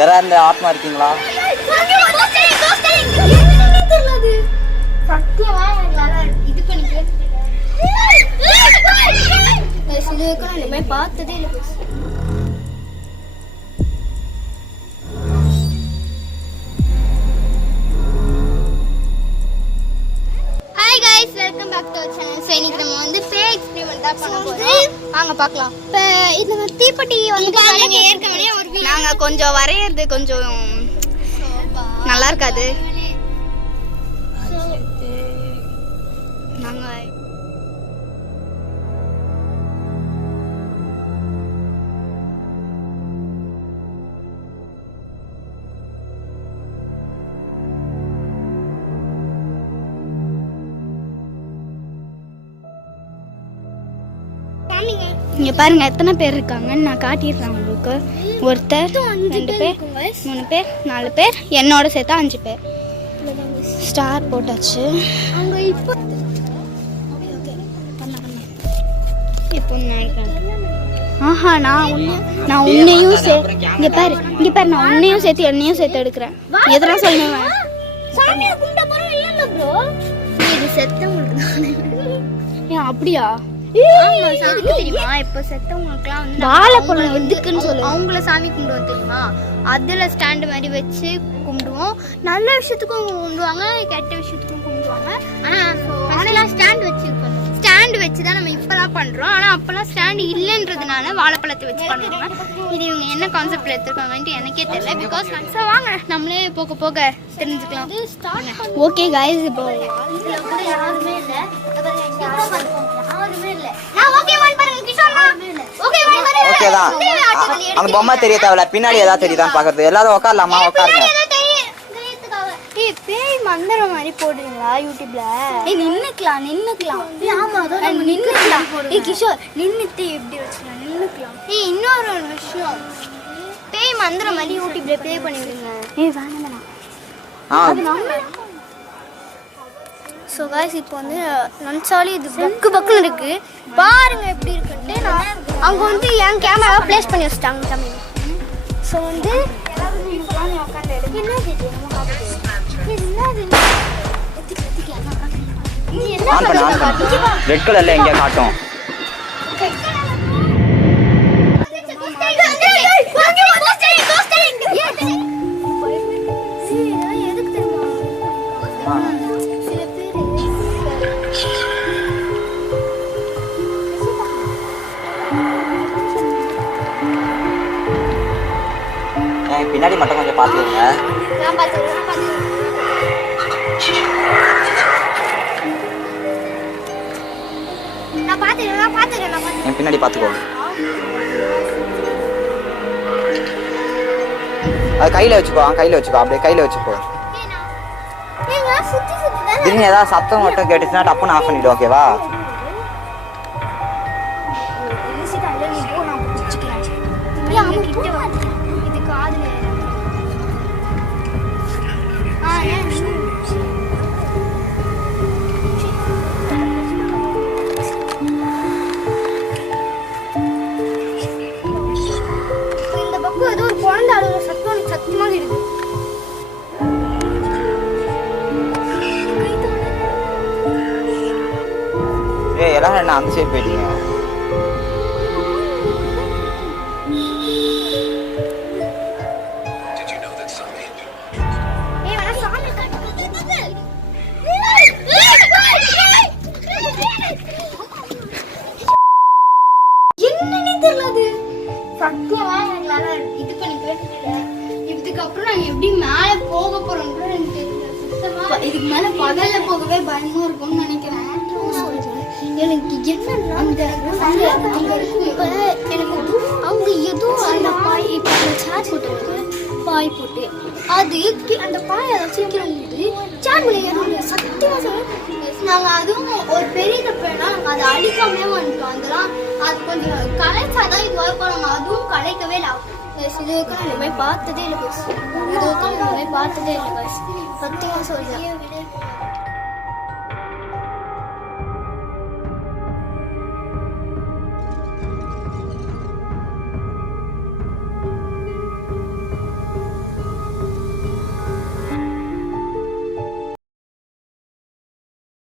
யாராவது இந்த ஆத்மா இருக்கீங்களா? பார்த்ததே இல்லை. Hi guys, welcome back to channel. So இன்னைக்கு நம்ம வந்து பேய் எக்ஸ்பெரிமென்ட் தான் பண்ண போறோம். வாங்க பார்க்கலாம். இப்போ இந்த தீப்பெட்டி வந்து ஏற்கனவே ஒரு நாங்க கொஞ்சம் வரையறது கொஞ்சம் நல்லா இருக்காது. நாங்க இங்க பாருங்க எத்தனை பேர் இருக்காங்கன்னு நான் காட்டிடுறேன் உங்களுக்கு. ஒருத்தர், 2 பேர், 3 பேர், 4 பேர், என்னோட சேர்த்தா 5 பேர். ஸ்டார் போட்டாச்சு. இப்போ ஆஹா, நான் உன்னையும் இங்க பாரு நான் உன்னையும் சேர்த்து என்னையும் சேர்த்து எடுக்கிறேன். எதெல்லாம் சொல்லுவேன் அப்படியா? தெரியுமா இப்ப செத்தவங்களுக்குலாம் வந்து வாழைப்பழம் எதுக்குன்னு சொல்லு. அவங்கள சாமி கும்பிடுவோம் தெரியுமா? அதுல ஸ்டாண்ட் மாதிரி வச்சு கும்பிடுவோம். நல்ல விஷயத்துக்கும் கும்பிடுவாங்க, கெட்ட விஷயத்துக்கும் கும்பிடுவாங்க. ஆனா ஸ்டாண்ட் வச்சிருக்கோம். ஸ்டாண்ட் வச்சுதான் நம்ம இப்பெல்லாம் பண்றோம். ஆனா அப்பெல்லாம் ஸ்டாண்ட் இல்லைன்றதுனால வாழைப்பழத்தை வச்சு பண்ணுவாங்க. இது இவங்க என்ன கான்செப்ட்ல எடுத்துருக்காங்கன்ட்டு எனக்கே தெரியல. பிகாஸ் வாங்க நம்மளே போக போக தெரிஞ்சுக்கலாம். ஓகே गाइस, இப்போ யாருமே இல்லை. அந்த பொம்மை தெரிய தேவையில்ல, பின்னாடி ஏதாவது தெரியுதான்னு பாக்குறது. எல்லாரும் உட்காரலாமா? உட்காருங்க. பேய் மந்திரம் மாதிரி போடுறீங்களா யூடியூப்ல? நின்னுக்கலாம். ஆமா, நின்னுக்கலாம். கிஷோர் நின்னுட்டு எப்படி வச்சுக்கலாம்? நின்னுக்கலாம். இன்னொரு விஷயம், பேய் மந்திரம் மாதிரி யூடியூப்ல ப்ளே பண்ணிடுங்க. வேணாம். ஸோ गाइस, இப்போ வந்து நன்சாலி இது பக்குன்னு இருக்கு. பாருங்க எப்படி இருக்குன்ட்டு. நான் அவங்க வந்து என் கேமராவை பிளேஸ் பண்ணி வச்சுட்டாங்க தமிழ். ஸோ வந்து ரெட் கலர்ல எங்க காட்டும். பின்னாடி மட்டும் கொஞ்சம் பாத்துக்கோங்க. பின்னாடி பாத்துக்கோ. அது கையில வச்சுக்கோ. அப்படியே கையில வச்சுக்கோ. திடீர்னு ஏதாவது சத்தம் மட்டும் கேட்டுச்சுன்னா டப்புன்னு ஆஃப் பண்ணிடு. ஓகேவா? எல்லாரும் என்ன அந்த சைடு போயிட்டீங்க? என்னன்னே தெரியல. சத்தியமா எங்களால இது பண்ணிக்கவே தெரியல. இதுக்கப்புறம் நாங்க எப்படி மேல போக போறோம் கூட எனக்கு தெரியல. சுத்தமா இதுக்கு மேல பகல்ல போகவே பயமா இருக்கும்னு நினைக்கிறேன். எனக்கு என்னன்னா அந்த எனக்கு அவங்க ஏதோ அந்த பாய் சார்ஜ் போட்டு பாய் போட்டு அது அந்த பாய் அதை சீக்கிரம் போது சார்ஜ் பண்ணி சத்தியமா நாங்கள் அதுவும் ஒரு பெரிய தப்புனா நாங்கள் அதை அழிக்காமே வந்துட்டோம். அதெல்லாம் அது கொஞ்சம் கலைச்சாதான் இதுவாக இப்போ நாங்கள் அதுவும் கலைக்கவே இல்லை. இதுவரைக்கும் நான் போய் பார்த்ததே இல்லை. இதுவரைக்கும் நான் போய் பார்த்ததே இல்லை. சத்தியமாக சொல்றேன்.